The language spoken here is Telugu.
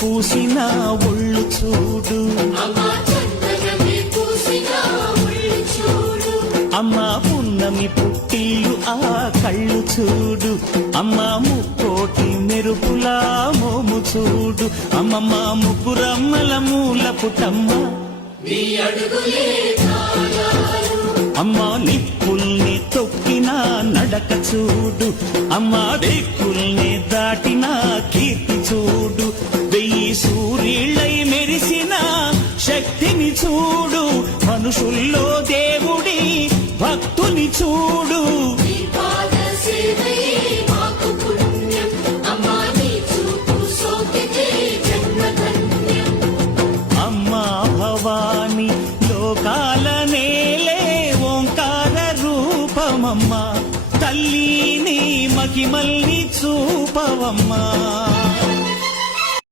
పూసిన ఒళ్ళు చూడు, అమ్మా పున్నమి పుట్టిల్లు ఆ కళ్ళు చూడు, అమ్మా ముక్కోటి మెరుపులా మోము చూడు, అమ్మమ్మ ముగ్గురమ్మల మూల పుటమ్మ అమ్మా నిప్పుల్ని తొక్కిన నడక చూడు, అమ్మా దిక్కుల్ని దాటిన కీర్తి చూడు, 1000 సూర్యుళ్ళై మెరిసిన శక్తిని చూడు, మనుషుల్లో దేవుడి భక్తుని చూడు.